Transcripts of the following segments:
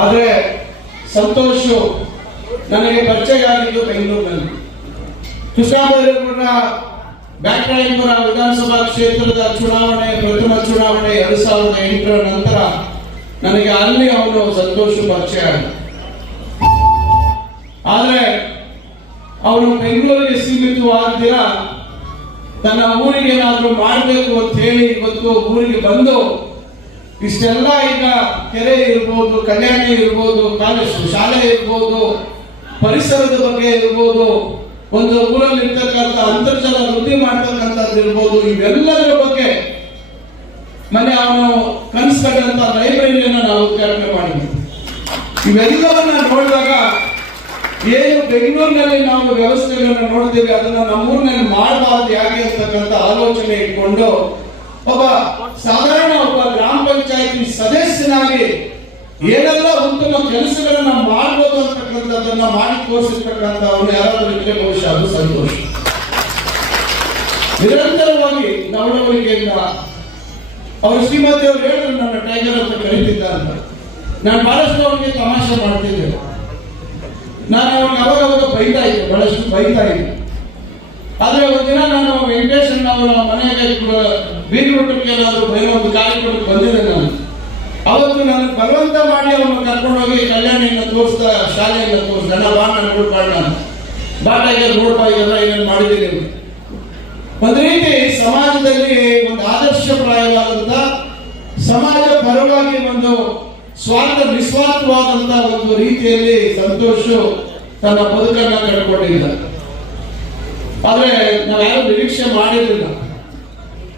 ಆದರೆ ಸಂತೋಷ್ ನನಗೆ ಪರಿಚಯ ಆಗಿದ್ದು ಬೆಂಗಳೂರಿನಲ್ಲಿ. ಕೃಷ್ಣಾಬೈರೇಗೌಡ ಬ್ಯಾಟರಾಯಪುರ ವಿಧಾನಸಭಾ ಕ್ಷೇತ್ರದ ಚುನಾವಣೆ, ಪ್ರಥಮ ಚುನಾವಣೆ ಎರಡ್ ಸಾವಿರದ ಎಂಟರ ನಂತರ ನನಗೆ ಅಲ್ಲಿ ಅವನು ಸಂತೋಷ ಪರಿಚಯ ಆದ. ಆದರೆ ಅವನು ಬೆಂಗಳೂರಿಗೆ ಸೀಮಿತವಾಗದಿರ ತನ್ನ ಊರಿಗೆ ಏನಾದರೂ ಮಾಡಬೇಕು ಅಂತ ಹೇಳಿ ಇವತ್ತು ಊರಿಗೆ ಬಂದು ಇಷ್ಟೆಲ್ಲ ಈಗ ಕೆರೆ ಇರ್ಬೋದು, ಕಲ್ಯಾಣಿ ಇರ್ಬೋದು, ಕಾಲೇಜು ಶಾಲೆ ಇರ್ಬೋದು, ಪರಿಸರದ ಬಗ್ಗೆ ಇರ್ಬೋದು, ಒಂದು ಊರಲ್ಲಿ ಇರ್ತಕ್ಕಂಥ ಅಂತರ್ಜಲ ವೃದ್ಧಿ ಮಾಡ್ತಕ್ಕಂಥದ್ದು ಇರ್ಬೋದು, ಇವೆಲ್ಲದರ ಬಗ್ಗೆ ಮನೆ ಅವನು ಕನಸ್ಕೊಂಡಂತ ಲೈಬ್ರರಿಯನ್ನು ನಾವು ಉದ್ಘಾಟನೆ ಮಾಡಿದ್ವಿ. ಇವೆಲ್ಲವನ್ನ ನೋಡಿದಾಗ ಏನು ಬೆಂಗಳೂರಿನಲ್ಲಿ ನಾವು ವ್ಯವಸ್ಥೆಗಳನ್ನು ನೋಡ್ತೀವಿ, ಅದನ್ನ ನಮ್ಮೂರಿನಲ್ಲಿ ಮಾಡಬಾರದು ಯಾಕೆ ಅಂತಕ್ಕಂಥ ಆಲೋಚನೆ ಇಟ್ಕೊಂಡು, ಒಬ್ಬ ಸಾಧಾರಣ ಒಬ್ಬ ಪಂಚಾಯತಿ ಸದಸ್ಯನಾಗಿ ಏನೆಲ್ಲ ಉತ್ತಮ ಕೆಲಸಗಳನ್ನ ಮಾಡಬಹುದು ಅಂತಕ್ಕಂಥದ್ದನ್ನ ಮಾಡಿ ತೋರಿಸಿರ್ತಕ್ಕಂಥ ಅವರು ಯಾರಾದ್ರೂ ಇದ್ರೆ ಬಹುಶಃ ಅದು ಸಂತೋಷ. ನಿರಂತರವಾಗಿ ನವಣವಳಿಕೆಯಿಂದ ಅವರು ಶ್ರೀಮತಿ ಅವರು ಹೇಳಿದ್ರು, ನನ್ನ ಟೈಗರ್ ಅಂತ ಕರೀತಿದ್ದ ಅಂತ ನಾನು ಬಹಳಷ್ಟು ಅವನಿಗೆ ತಮಾಷೆ ಮಾಡ್ತಿದ್ದೆ ನಾನು ಅವನಿಗೆ ಅವಾಗ ಬೈತಾ ಇದ್ದೆ, ಬಹಳಷ್ಟು ಬೈತಾ ಇದ್ದೆ. ಆದ್ರೆ ಒಂದಿನ ನಾನು ವೆಂಕಟೇಶನ್ ಅವರ ಮನೆಗೆ ಬೀಗ್ರೂಟಕ್ಕೆ ಏನಾದರೂ ಬೈರೋ ಒಂದು ಕಾರ್ಯಕ್ರಮಕ್ಕೆ ಬಂದಿದೆ ನಾನು. ಅವತ್ತು ನಾನು ಬಲವಂತ ಮಾಡಿ ಅವನು ಕರ್ಕೊಂಡೋಗಿ ಕಲ್ಯಾಣಿಯನ್ನು ತೋರಿಸ್ತಾ ಶಾಲೆಯನ್ನು ತೋರಿಸ್ದ. ನಾ ಬಾ ನಾನು. ನೋಡ್ಬಾರ್ದು ನಾನು ಬಾಟಾಗೆ ನೋಡ್ಬಾ ಇದೆಲ್ಲ ಏನೇನು ಮಾಡಿದ್ದೀನಿ. ಒಂದು ರೀತಿ ಸಮಾಜದಲ್ಲಿ ಒಂದು ಆದರ್ಶಪ್ರಾಯವಾದಂತ, ಸಮಾಜ ಪರವಾಗಿ ಒಂದು ಸ್ವಾರ್ಥ, ನಿಸ್ವಾರ್ಥವಾದಂತ ಒಂದು ರೀತಿಯಲ್ಲಿ ಸಂತೋಷ ತನ್ನ ಬದುಕನ್ನ ಆದರೆ ಆದ್ರೆ ನಾವ್ಯಾರು ನಿರೀಕ್ಷೆ ಮಾಡಿರಲಿಲ್ಲ.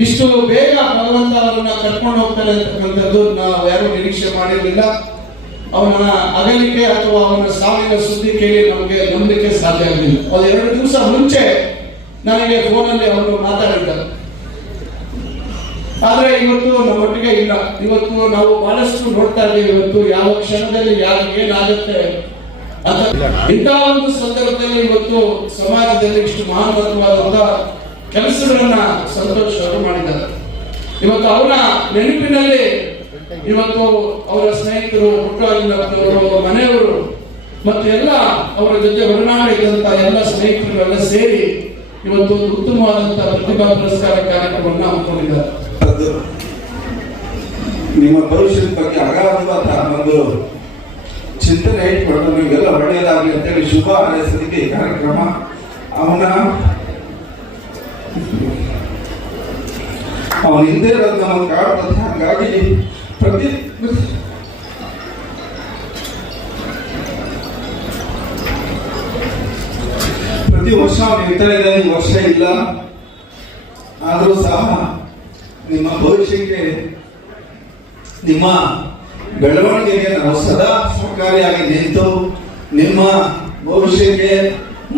ಇಷ್ಟು ಬೇಗ ಭಗವಂತ ಅವರನ್ನ ಕರ್ಕೊಂಡು ಹೋಗ್ತಾರೆ ಅಂತಕ್ಕಂಥದ್ದು ನಾವು ಯಾರು ನಿರೀಕ್ಷೆ ಮಾಡಿರಲಿಲ್ಲ. ಅವನ ಅಗಲಿಕೆ ಅಥವಾ ಅವನ ಸಾವಿನ ಸುದ್ದಿ ಕೇಳಿ ನಮಗೆ ನಂಬಲಿಕ್ಕೆ ಸಾಧ್ಯ ಆಗಲಿಲ್ಲ. ಅದು ಎರಡು ದಿವಸ ಮುಂಚೆ ನನಗೆ ಫೋನಲ್ಲಿ ಅವರು ಮಾತಾಡಿದ್ದಾರೆ. ಆದ್ರೆ ಇವತ್ತು ನಮ್ಮೊಟ್ಟಿಗೆ ಇಲ್ಲ. ಇವತ್ತು ನಾವು ಬಹಳಷ್ಟು ನೋಡ್ತಾ ಇದ್ದೀವಿ. ಇವತ್ತು ಯಾವ ಕ್ಷಣದಲ್ಲಿ ಯಾರಿಗೆ ಏನಾಗುತ್ತೆ ಅಂತ. ಇಂತಹ ಒಂದು ಸಂದರ್ಭದಲ್ಲಿ ಇವತ್ತು ಸಮಾಜದಲ್ಲಿ ಇಷ್ಟು ಮಹಾನ್ ಕೆಲಸಗಳನ್ನ ಸಂತೋಷ ಅವರು ಮಾಡಿದ್ದಾರೆ. ಇವತ್ತು ಅವರ ನೆನಪಿನಲ್ಲಿ ಇವತ್ತು ಅವರ ಸ್ನೇಹಿತರು ಹುಟ್ಟುಹಾಲಿನವರು ಮನೆಯವರು, ಮತ್ತು ಎಲ್ಲ ಅವರ ಜೊತೆ ಒಡನಾಡಿದಂತ ಎಲ್ಲ ಸ್ನೇಹಿತರುಗಳೆಲ್ಲ ಸೇರಿ ಇವತ್ತು ಒಂದು ಉತ್ತಮವಾದಂತಹ ಪ್ರತಿಭಾ ಪುರಸ್ಕಾರ ಕಾರ್ಯಕ್ರಮವನ್ನು ಹಮ್ಮಿಕೊಂಡಿದ್ದಾರೆ. ನಿಮ್ಮ ಭವಿಷ್ಯದ ಬಗ್ಗೆ ಅಗಾಧವಾದ ಒಂದು ಚಿಂತನೆ ಇಟ್ಕೊಂಡು ನೀವೆಲ್ಲ ಒಳ್ಳೆಯದಾಗಲಿ ಅಂತೇಳಿ ಶುಭ ಹಾರೈಸಲಿಕ್ಕೆ ಕಾರ್ಯಕ್ರಮ ಅವನ ಅವನ ಹಿಂದೆ ಇರೋದು ನಮಗೆ ಕಾಡ್ತದೆ ಹಾಗಾಗಿ ಪ್ರತಿ ಪ್ರತಿ ವರ್ಷ ಅವನು ಹೇಳ್ತಾ ಇದ್ದಾನೆ, ಈ ವರ್ಷ ಇಲ್ಲ. ಆದರೂ ಸಹ ನಿಮ್ಮ ಭವಿಷ್ಯಕ್ಕೆ ನಿಮ್ಮ ಬೆಳವಣಿಗೆಗೆ ನಾವು ಸದಾ ಸಹಕಾರಿಯಾಗಿ ನಿಂತು ನಿಮ್ಮ ಭವಿಷ್ಯಕ್ಕೆ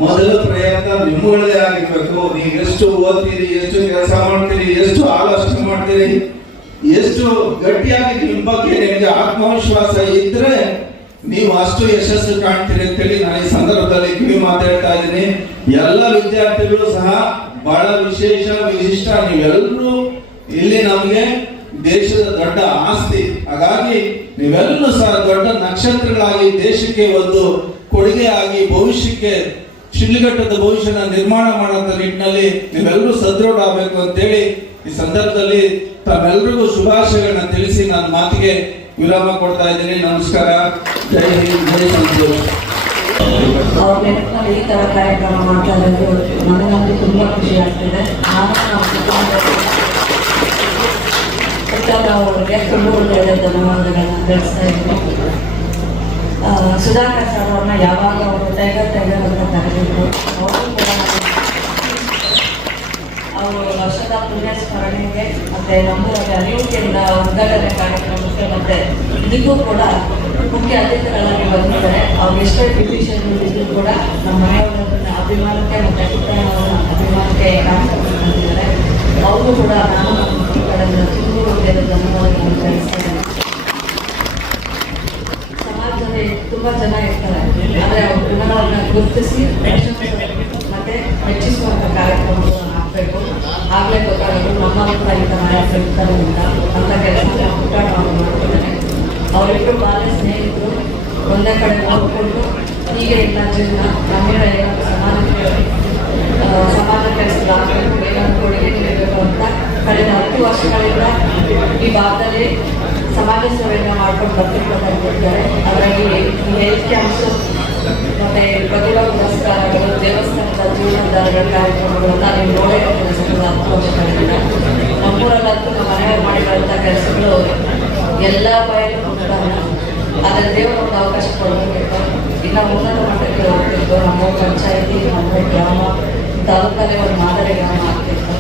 ಮೊದಲ ಪ್ರಯತ್ನ ನಿಮ್ಮಗಳೇ ಆಗಿರ್ಬೇಕು. ನೀವು ಎಷ್ಟು ಓದ್ತೀರಿ, ಎಷ್ಟು ಕೆಲಸ ಮಾಡ್ತೀರಿ, ಎಷ್ಟು ಆಲೋಚನೆ ಮಾಡ್ತೀರಿ, ಎಷ್ಟು ಗಟ್ಟಿಯಾಗಿ ನಿಮ್ಮ ಬಗ್ಗೆ ನಿಮಗೆ ಆತ್ಮವಿಶ್ವಾಸ ಇದ್ರೆ ನೀವು ಅಷ್ಟು ಯಶಸ್ಸು ಕಾಣ್ತೀರಿ ಅಂತೇಳಿ ನಾನು ಈ ಸಂದರ್ಭದಲ್ಲಿ ಕಿವಿ ಮಾತಾಡ್ತಾ ಇದ್ದೀನಿ. ಎಲ್ಲ ವಿದ್ಯಾರ್ಥಿಗಳು ಸಹ ಬಹಳ ವಿಶೇಷ, ವಿಶಿಷ್ಟ. ನೀವೆಲ್ಲರೂ ಇಲ್ಲಿ ನಮಗೆ ದೇಶದ ದೊಡ್ಡ ಆಸ್ತಿ. ಹಾಗಾಗಿ ನೀವೆಲ್ಲರೂ ಸಹ ದೊಡ್ಡ ನಕ್ಷತ್ರಗಳಾಗಿ ದೇಶಕ್ಕೆ ಒಂದು ಕೊಡುಗೆ ಆಗಿ ಭವಿಷ್ಯಕ್ಕೆ ಶಿಡ್ಲಘಟ್ಟದ ಭವಿಷ್ಯನ ನಿರ್ಮಾಣ ಮಾಡುವಂತ ನಿಟ್ಟಿನಲ್ಲಿ ನೀವೆಲ್ಲರೂ ಸದೃಢ ಆಗಬೇಕು ಅಂತೇಳಿ ಈ ಸಂದರ್ಭದಲ್ಲಿ ತಾವೆಲ್ಲರಿಗೂ ಶುಭಾಶಯಗಳನ್ನ ತಿಳಿಸಿ ನನ್ನ ಮಾತಿಗೆ ವಿರಾಮ ಕೊಡ್ತಾ ಇದ್ದೀನಿ. ನಮಸ್ಕಾರ. ಜೈ ಹಿಂದ್, ಜೈ ಈ ಥರ ಕಾರ್ಯಕ್ರಮ ಮಾಡ್ತಾ ಇರೋದು ನನಗಂತೂ ತುಂಬ ಖುಷಿ ಆಗ್ತಿದೆ. ನಾನು ನಮ್ಮ ಎಷ್ಟು ತುಂಬ ಒಳ್ಳೆಯ ತಿಳಿಸ್ತಾ ಇದ್ದೀನಿ. ಸುಧಾಕರ್ ಸರ್ ಅವ್ರನ್ನ ಯಾವಾಗ ಅವರು ಟೈಗರ್ ಟೈಗರ್ ಅಂತ ಕರೆದಿದ್ರು. ಅವರು ಕೂಡ ಅವರು ವರ್ಷದ ಪುಣ್ಯ ಸ್ಮರಣೆಗೆ ಮತ್ತೆ ಅರಿವು ಕೇಂದ್ರ ಉದ್ಘಾಟನೆ ಕಾರ್ಯಕ್ರಮಕ್ಕೆ ಮತ್ತೆ ಇದಕ್ಕೂ ಕೂಡ ಮುಖ್ಯ ಅತಿಥಿಗಳಾಗಿ ಬಂದಿದ್ದಾರೆ. ಅವ್ರು ಎಷ್ಟೇ ಡಿವಿಷನ್ ಇದ್ರು ಕೂಡ ನಮ್ಮ ಮನೆಯವರನ್ನ ಅಭಿಮಾನಕ್ಕೆ ಮತ್ತೆ ಪುಟ್ಟಣ್ಣವರ ಅಭಿಮಾನಕ್ಕೆ ಕಾರ್ಯಕ್ರಮ ಬಂದಿದ್ದಾರೆ ಅವರು ಕೂಡ ನಾನು ನಮ್ಮ ಕಡೆಯಿಂದ ತುಂಬ ಧನ್ಯವಾದಗಳನ್ನು ಇದ್ದೇನೆ ಸಮಾಜದಲ್ಲಿ ತುಂಬಾ ಚೆನ್ನಾಗಿರ್ತಾರೆ ಆದರೆ ಅವ್ರ ಗುಣಗಳನ್ನ ಗುರುತಿಸಿ ಮತ್ತೆ ಮೆಚ್ಚಿಸುವಂತ ಕಾರ್ಯಕ್ರಮಗಳನ್ನು ಹಾಕ್ಬೇಕು ಆಗ್ಲೇ ಗೊತ್ತಾಗೋದು ನಮ್ಮ ಕೂಡ ಇಂಥ ನಾಯಕರು ಇರ್ತಾರೆ ಅಂತ ಅಂತ ಕೆಲಸ ಪುಟ್ಟಣ್ಣ ಅವರು ಮಾಡ್ತಿದ್ದಾರೆ ಅವರಿಬ್ಬರು ಬಾಲ್ಯ ಸ್ನೇಹಿತರು ಒಂದೇ ಕಡೆ ನೋಡಿಕೊಂಡು ಹೀಗೆ ಇಲ್ಲ ಜೀವನ ನಮ್ಮಿಂದ ಏನಾದ್ರು ಸಮಾಜಕ್ಕೆ ಆ, ಸಮಾಜ ಕೆಲಸದಾಗಬೇಕು ಏನಾದ್ರು ಕೊಡುಗೆ ನೀಡಬೇಕು ಅಂತ ಕಳೆದ ಹತ್ತು ವರ್ಷಗಳಿಂದ ಈ ಭಾಗದಲ್ಲಿ ಸಮಾಜ ಸೇವೆಯನ್ನು ಮಾಡ್ಕೊಂಡು ಬರ್ತಿರ್ತಾರೆ ಅದರಲ್ಲಿ ಹೆಲ್ತ್ ಕ್ಯಾಂಪ್ಸು ಮತ್ತೆ ಪ್ರತಿಭಾ ಪುರಸ್ಕಾರಗಳು, ದೇವಸ್ಥಾನದ ಜೀವನೋದ್ಧಾರಗಳ ಕಾರ್ಯಕ್ರಮಗಳನ್ನ ನೀವು ನೋಡಿರೋ ಕೆಲಸಗಳು ವರ್ಷಗಳಿಂದ ನಮ್ಮೂರಲ್ಲಂತೂ ನಮ್ಮ ಮನೆಯವರು ಮಾಡಿರುವಂಥ ಕೆಲಸಗಳು ಎಲ್ಲ ಬಯಲು ಅದರ ದೇವರ ಒಂದು ಅವಕಾಶ ಕೊಡಬೇಕು ಇನ್ನು ಉನ್ನತ ಮಟ್ಟಕ್ಕೆ ಹೋಗ್ತಿತ್ತು ನಮ್ಮ ಪಂಚಾಯತಿ, ನಮ್ಮ ಗ್ರಾಮ, ತಾಲೂಕಲ್ಲೇ ಒಂದು ಮಾದರಿ ಗ್ರಾಮ ಆಗ್ತಿತ್ತು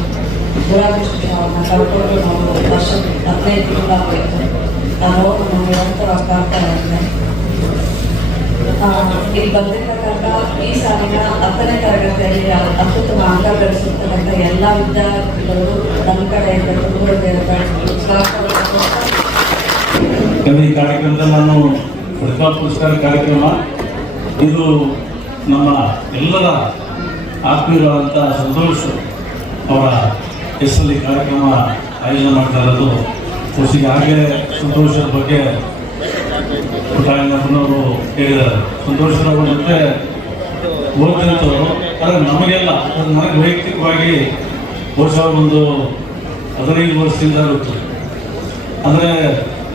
ದುರಾದೃಷ್ಟ ಕಳ್ಕೊಂಡು ನಾವು ವರ್ಷ ಹದಿನೈದು ತಿಂಗಳಾಗಬೇಕು. ಕಾಡ್ತಾ ಇದ್ದೆ ಆ, ಇಲ್ಲಿ ಬಂದಿರತಕ್ಕಂಥ ಈ ಸಾಲಿನ ಹತ್ತನೇ ತರಗತಿಯಲ್ಲಿ ಅತ್ಯುತ್ತಮ ಅಂಗ ಗಳಿಸಿರ್ತಕ್ಕಂಥ ಎಲ್ಲ ವಿದ್ಯಾರ್ಥಿಗಳು ನಮ್ಮ ಕಡೆಯಿಂದ ಈ ಕಾರ್ಯಕ್ರಮದಲ್ಲಿ ನಾನು ಪ್ರತಿಭಾ ಪುರಸ್ಕಾರ ಕಾರ್ಯಕ್ರಮ. ಇದು ನಮ್ಮ ಎಲ್ಲರ ಆತ್ಮೀಯರಾದಂಥ ಸಂತೋಷ್ ಅವರ ಹೆಸರಲ್ಲಿ ಕಾರ್ಯಕ್ರಮ ಆಯೋಜನೆ ಮಾಡ್ತಾ ಇರೋದು. ಖುಷಿಗೆ ಹಾಗೆ ಸಂತೋಷದ ಬಗ್ಗೆ ಪುಟಾಯಣ್ಣಪ್ಪನವರು ಹೇಳಿದ್ದಾರೆ ಸಂತೋಷದ ಮತ್ತೆ ಓದ್ತಿರ್ತವರು ಆದರೆ ನಮಗೆಲ್ಲ, ಅದು ನನಗೆ ವೈಯಕ್ತಿಕವಾಗಿ ಬಹುಶಃ ಒಂದು ಹದಿನೈದು ವರ್ಷದಿಂದ ಇರುತ್ತೆ. ಅಂದರೆ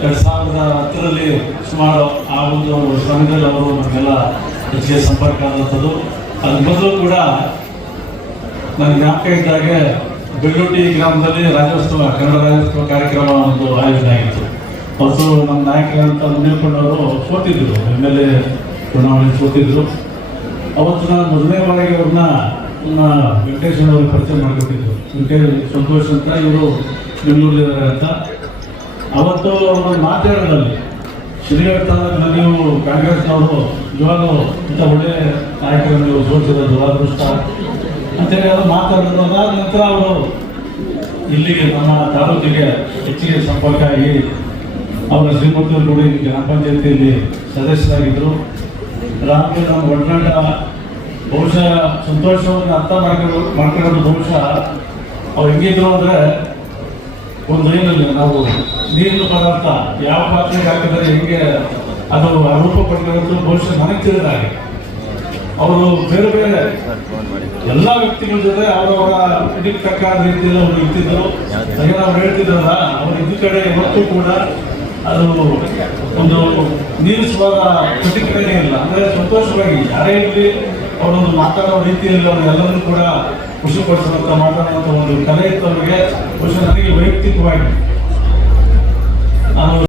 ಎರಡು ಸಾವಿರದ ಹತ್ತರಲ್ಲಿ ಸುಮಾರು ಆ ಒಂದು ಸಮಯದಲ್ಲಿ ಅವರು ನಮಗೆಲ್ಲ ಹೆಚ್ಚಿಗೆ ಸಂಪರ್ಕ ಆದಂಥದ್ದು. ಅದ್ರ ಮೊದಲು ಕೂಡ ನನಗೆ ಜ್ಞಾಪಕ ಇದ್ದಾಗೆ ಬೆಳ್ಳೂಟಿ ಗ್ರಾಮದಲ್ಲಿ ರಾಜ್ಯೋತ್ಸವ, ಕನ್ನಡ ರಾಜ್ಯೋತ್ಸವ ಕಾರ್ಯಕ್ರಮ ಒಂದು ಆಯೋಜನೆ ಆಗಿತ್ತು. ಅವತ್ತು ನಮ್ಮ ನಾಯಕರಂತ ನಿಲ್ಕೊಂಡವರು ಸೋತಿದ್ರು ಎಂ ಎಲ್ ಎ ಚುನಾವಣೆ ಸೋತಿದ್ರು. ಅವತ್ತು ನಾನು ಮೊದಲನೇ ಬಾರಿಗೆ ಅವ್ರನ್ನ ನಮ್ಮ ವೆಂಕಟೇಶ್ವರ ಪರಿಚಯ ಮಾಡಿಕೊಟ್ಟಿದ್ರು. ವೆಂಕಟೇಶ್ ಸಂತೋಷ್ ಅಂತ ಇವರು ಬೆಂಗಳೂರಿದ್ದಾರೆ ಅಂತ. ಅವತ್ತು ಅವರು ಮಾತಾಡೋದಲ್ಲಿ ಶ್ರೀಗಢ ನೀವು ಕಾಂಗ್ರೆಸ್ನವರು ಇವಾಗ ಇಂಥ ಒಳ್ಳೆಯ ನಾಯಕರನ್ನು ನೀವು ಸೋತಿರೋ ದುರಾದೃಷ್ಟ. ಅಂತೇಳಿ ಅವರು ಮಾತಾಡಿದ್ರು ಅದಾದ ನಂತರ ಅವರು ಇಲ್ಲಿಗೆ ನಮ್ಮ ತಾಲೂಕಿಗೆ ಹೆಚ್ಚಿಗೆ ಸಂಪರ್ಕ ಆಗಿ ಅವರ ಶ್ರೀಮಂತರು ಕೂಡ ಇಲ್ಲಿ ಗ್ರಾಮ ಪಂಚಾಯತಿಯಲ್ಲಿ ಸದಸ್ಯರಾಗಿದ್ದರು ರಾತ್ರಿ ನಮ್ಮ ಒಡನಾಟ ಬಹುಶಃ ಸಂತೋಷವನ್ನು ಅರ್ಥ ಮಾಡ್ಕೊಂಡು ಮಾಡ್ಕೊಳ್ಳೋದು ಬಹುಶಃ ಅವ್ರು ಹೆಂಗಿದ್ರು ಅಂದರೆ ಒಂದು ಏನಿಲ್ಲ ನಾವು ನೀರಿನ ಪದಾರ್ಥ ಯಾವ ಪಾತ್ರೆಗೆ ಹಾಕಿದರೆ ಹೆಂಗೆ ಅದು ರೂಪ ಪಡ್ಕೊಳ್ಳೋದು ಬಹುಶಃ ನನಗೆ ತಿಳಿದ ಹಾಗೆ. ಅವರು ಬೇರೆ ಬೇರೆ ಎಲ್ಲ ವ್ಯಕ್ತಿಗಳ ಜೊತೆ ಅವರವರ ಇದಕ್ಕೆ ತಕ್ಕ ರೀತಿಯಲ್ಲಿ ಅವರು ಇರ್ತಿದ್ರು. ಹಾಗೆ ನಾವು ಹೇಳ್ತಿದ್ರಲ್ಲ, ಅವರು ಇದ್ದ ಕಡೆ ಇವತ್ತು ಕೂಡ ಅದು ಒಂದು ನಿಲ್ಲಿಸುವ ಪ್ರತಿಕ್ರಿಯೆ ಇಲ್ಲ. ಅಂದರೆ ಸಂತೋಷವಾಗಿ ಯಾರೇ ಇರಲಿ, ಅವರೊಂದು ಮಾತಾಡೋ ರೀತಿಯಲ್ಲಿ ಅವರು ಎಲ್ಲರೂ ಕೂಡ ಖುಷಿಪಡಿಸುವಂಥ ಮಾತಾಡುವಂಥ ಒಂದು ಕಲೆ ಇತ್ತು ಅವರಿಗೆ ಬಹುಶಃ ನನಗೆ ವೈಯಕ್ತಿಕವಾಗಿ ನಾನು